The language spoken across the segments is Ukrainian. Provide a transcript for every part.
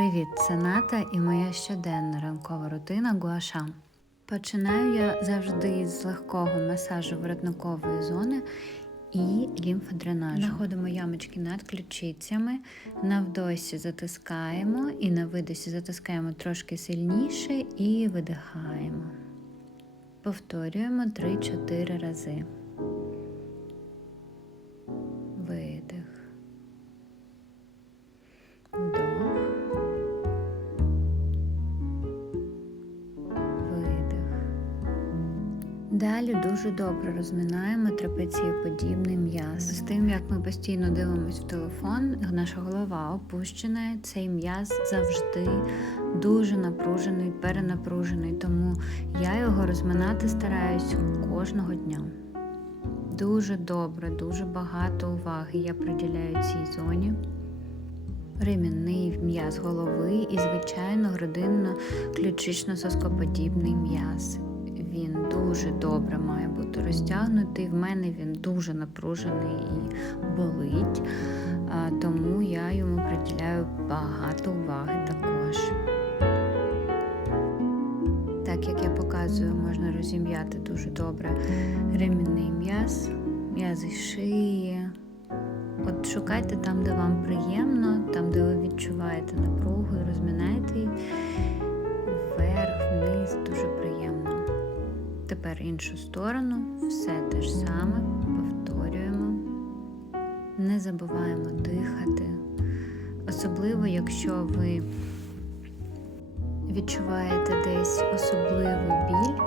Привіт, це Ната і моя щоденна ранкова рутина гуаша. Починаю я завжди з легкого масажу воротникової зони і лімфодренажу. Знаходимо ямочки над ключицями, на вдосі затискаємо і на видосі затискаємо трошки сильніше і видихаємо. Повторюємо 3-4 рази. Далі дуже добре розминаємо трапецієподібний м'яз. З тим, як ми постійно дивимося в телефон, наша голова опущена, цей м'яз завжди дуже напружений, перенапружений, тому я його розминати стараюсь кожного дня. Дуже добре, дуже багато уваги я приділяю цій зоні. Ремінний м'яз голови і, звичайно, грудинно-ключично-соскоподібний м'яз. Дуже добре має бути розтягнутий. В мене він дуже напружений і болить, тому я йому приділяю багато уваги також. Так як я показую, можна розім'яти дуже добре ремінний м'яз, м'язи шиї. От шукайте там, де вам приємно, там, де ви відчуваєте напругу і розминаєте її вверх, вниз, дуже приємно. Тепер іншу сторону, все те ж саме, повторюємо. Не забуваємо дихати. Особливо, якщо ви відчуваєте десь особливий біль,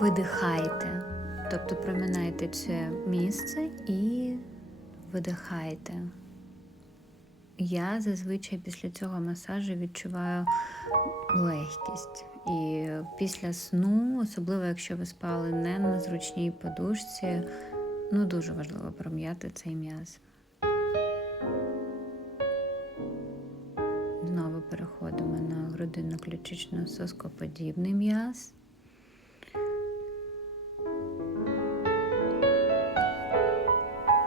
видихайте. Тобто проминайте це місце і видихайте. Я зазвичай після цього масажу відчуваю легкість. І після сну, особливо якщо ви спали не на зручній подушці, ну дуже важливо пром'яти цей м'яз. Знову переходимо на грудинно-ключично соскоподібний м'яз.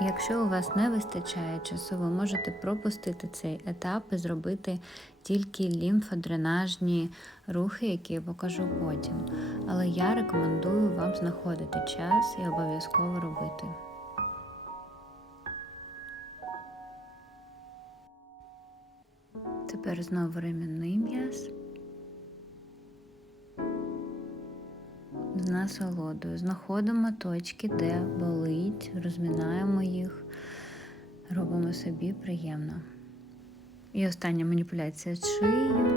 Якщо у вас не вистачає часу, ви можете пропустити цей етап і зробити тільки лімфодренажні рухи, які я покажу потім. Але я рекомендую вам знаходити час і обов'язково робити. Тепер знову ремінний м'яз. З насолодою. Знаходимо точки, де болить, розмінаємо їх, робимо собі приємно. І остання маніпуляція шиєю.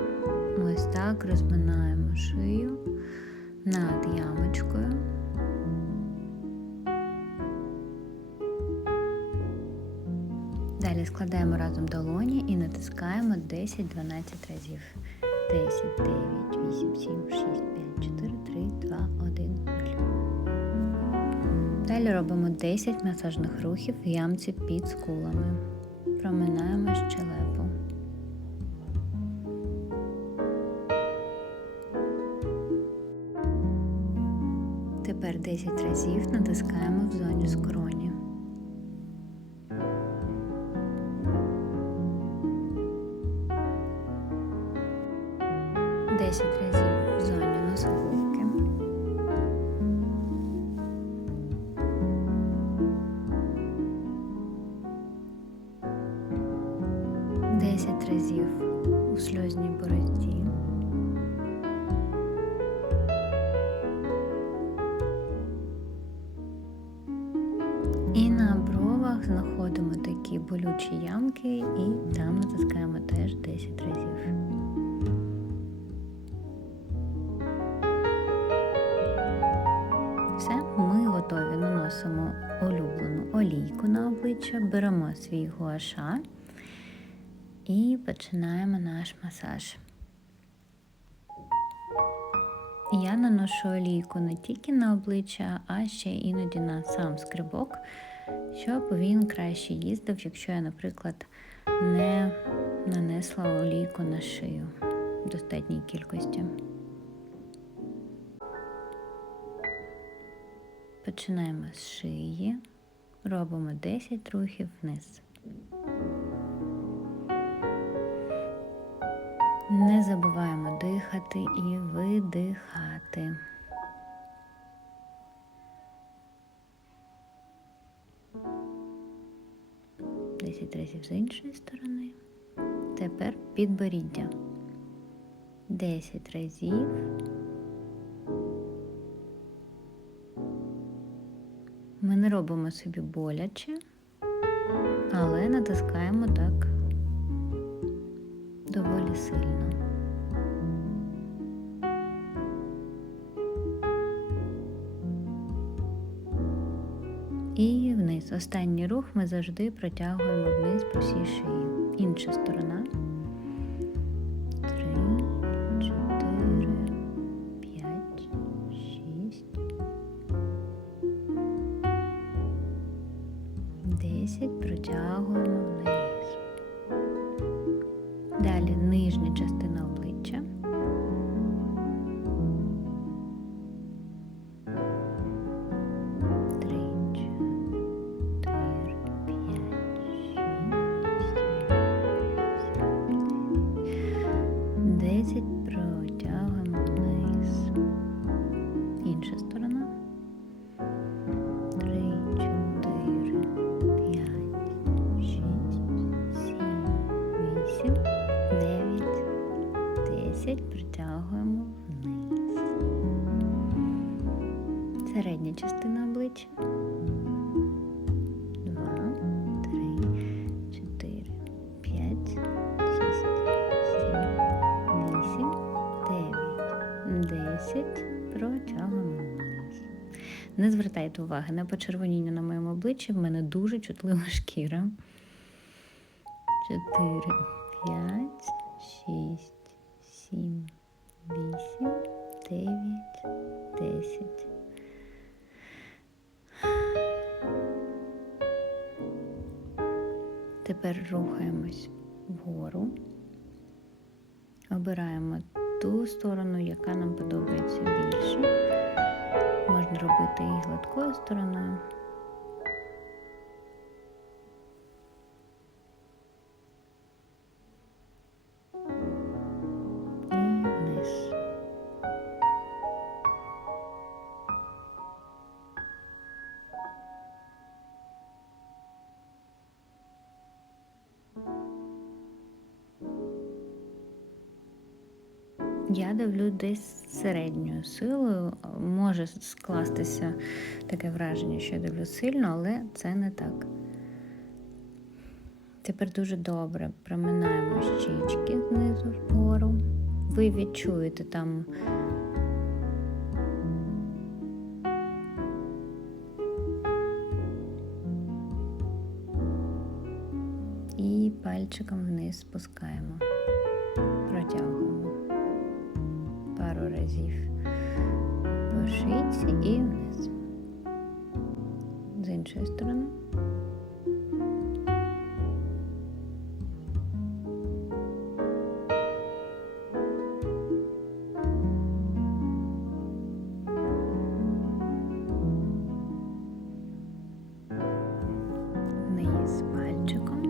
Ось так розминаємо шию над ямочкою. Далі складаємо разом долоні і натискаємо 10-12 разів. 10, 9, 8, 7, 6, 5, 4, 3, 2, 1, 0. Далі робимо 10 масажних рухів в ямці під скулами. Проминаємо щелепу. Тепер 10 разів натискаємо в зоні скроні. Разів у сльозній борозді. І на бровах знаходимо такі болючі ямки і там натискаємо теж 10 разів. Все, ми готові. Наносимо улюблену олійку на обличчя, беремо свій гуаша і починаємо наш масаж. Я наношу олійку не тільки на обличчя, а ще іноді на сам скрибок, щоб він краще їздив, якщо я, наприклад, не нанесла олійку на шию в достатній кількості. Починаємо з шиї, робимо 10 рухів вниз. Не забуваємо дихати і видихати. Десять разів з іншої сторони. Тепер підборіддя. Десять разів. Ми не робимо собі боляче, але натискаємо так доволі сильно. І вниз. Останній рух ми завжди протягуємо вниз по всій шиї. Інша сторона. Три, чотири, п'ять, шість. Десять протягуємо Середня частина обличчя. Два, три, чотири, п'ять, шість, сім, вісім, дев'ять, десять. Протягуємо вниз. Не звертайте уваги на почервоніння на моєму обличчі, в мене дуже чутлива шкіра. Чотири, п'ять, шість, сім, вісім, дев'ять, десять. Тепер рухаємось вгору. Обираємо ту сторону, яка нам подобається більше. Можна робити і гладкою стороною. Я дивлю десь середньою силою. Може скластися таке враження, що я дивлю сильно, але це не так. Тепер дуже добре проминаємо щічки знизу вгору. Ви відчуєте там. І пальчиком вниз спускаємо, протягуємо пару разів по шийці і вниз. З іншої сторони. Вниз пальчиком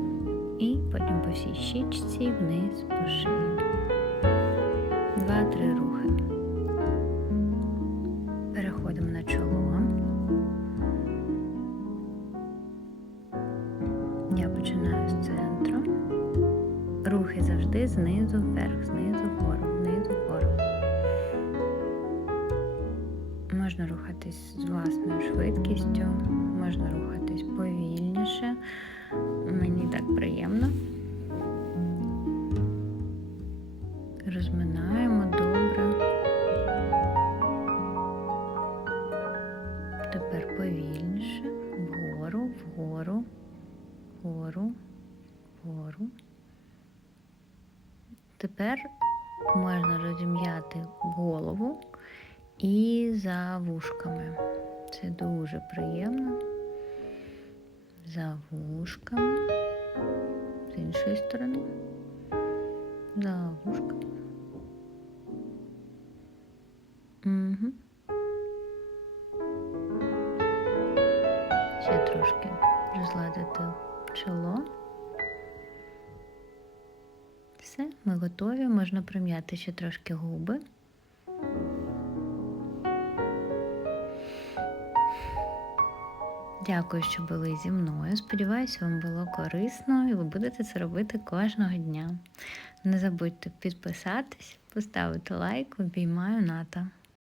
і потім по всій щічці вниз по шиї. Два-три рухи. Можна рухатись з власною швидкістю, можна рухатись повільніше. Мені так приємно. Розминаємо добре. Тепер повільніше, вгору, вгору, вгору, вгору. Тепер можна розім'яти голову і за вушками. Це дуже приємно. За вушками. З іншої сторони. За вушками. Угу. Ще трошки розгладити чоло. Все, ми готові, можна прим'яти ще трошки губи. Дякую, що були зі мною. Сподіваюся, вам було корисно і ви будете це робити кожного дня. Не забудьте підписатись, поставити лайк, обіймаю ната.